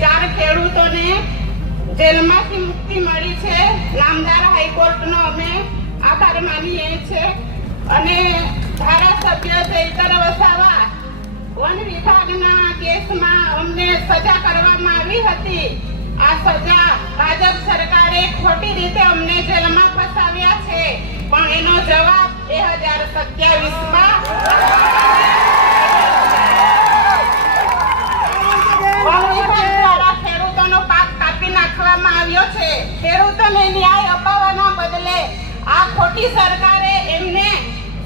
4 ખેડૂતોને જેલમાંથી મુક્તિ મળી છે. નામદાર હાઈકોર્ટનો અમે આભાર માનીએ છીએ. અને ધારાસભ્ય ચૈતર વસાવા વન વિભાગના કેસમાં અમને સજા કરવામાં આવી હતી. આ સજા ભાજપ સરકારે ખોટી રીતે અમને જેલમાં ફસાવ્યા છે, પણ એનો જવાબ 2027માં ખેડૂતોનો પાક કાપી નાખવામાં આવ્યો છે. ખેડૂતોને ન્યાય અપાવવાના બદલે આ ખોટી સરકારે એમને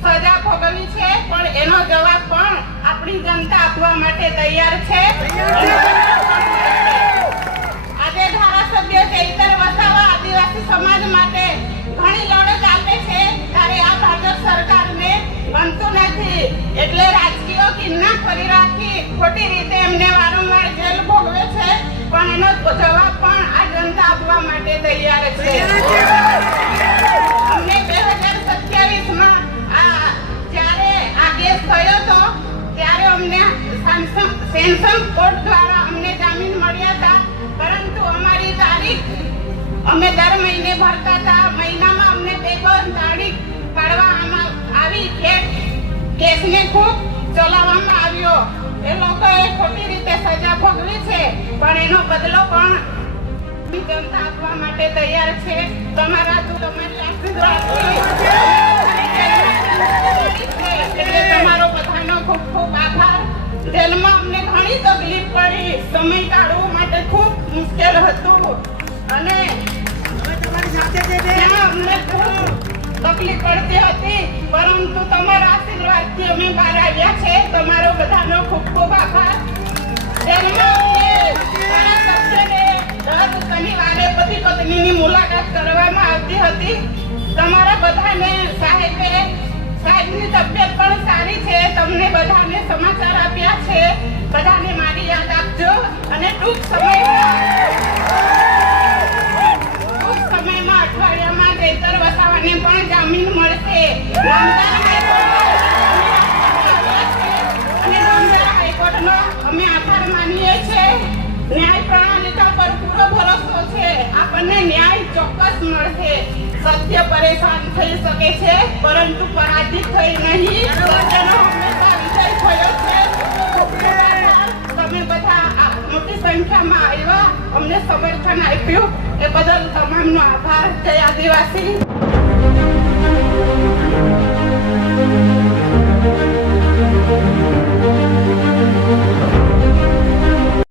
સજા ભોગવી છે, પણ એનો જવાબ પણ આપણી જનતા આપવા માટે તૈયાર છે. આજે ધારાસભ્ય ચૈતર વસાવા આદિવાસી સમાજ માટે ઘણી લડત આપે છે, ત્યારે આ ભાજપ સરકારને ગમતું નથી, એટલે રાજકીય કિન્ના કરી રાખી ખોટી રીતે એમને વારંવાર જેલ ભોગવે છે, પણ એનો જવાબ પણ આ જનતા આપવા માટે તૈયાર છે. અમને 2027માં જ્યારે આ કેસ થયો હતો ત્યારે અમને સેન્સમ કોર્ટ દ્વારા અમને જામીન મળ્યા હતા, પરંતુ અમારી તારીખ અમે દર મહિને ભરતા હતા. મહિનામાં અમને 2 તારીખ પાડવામાં આવી. કેસને ખૂબ ચલાવવામાં આવ્યો. એ લોકોએ ખોટી રીતે સજા ભોગવી છે, પણ એનો બદલો પણ જનતા આપવા માટે તૈયાર છે. તમારા તમારી આશીર્વાદ એટલે તમારો બધાનો ખૂબ ખૂબ આભાર. જેલમાં અમને ઘણી તકલીફ પડી, સમય કાઢવા માટે ખૂબ મુશ્કેલ હતું, અને અમને ખૂબ તકલીફ પડતી હતી, પરંતુ તમારા આશીર્વાદથી અમે બહાર આવ્યા છે. તમારો બધાનો ખૂબ ખૂબ આભાર. જેલમાં ધારાસભ્યને દર શનિવારે પતિ પત્નીની મુલાકાત કરવામાં આવતી હતી. તમારા બધાને સાહેબની તબિયત પણ સારી છે. તમને બધાને સમાચાર આપ્યા છે. બધાને મારી યાદ આપજો, અને ટૂંક સમયમાં અઠવાડિયામાં ચૈતર વસાવાને પણ જામીન મળશે. નામદાર હાઈકોર્ટનો અમે આભાર માનીએ છીએ. ન્યાય પ્રણાલિકા પર પૂરો ભરોસો છે. આપણને ન્યાય ચોક્કસ મળશે. સત્ય પરેશાન થઈ શકે છે, પરંતુ પરાજિત થઈ નહીં. સત્યનો હંમેશા વિજય થયો છે. તમે બધા મોટી સંખ્યામાં આવ્યા, અમને સમર્થન આપ્યું, એ બદલ તમામનો આભાર. જય આદિવાસી.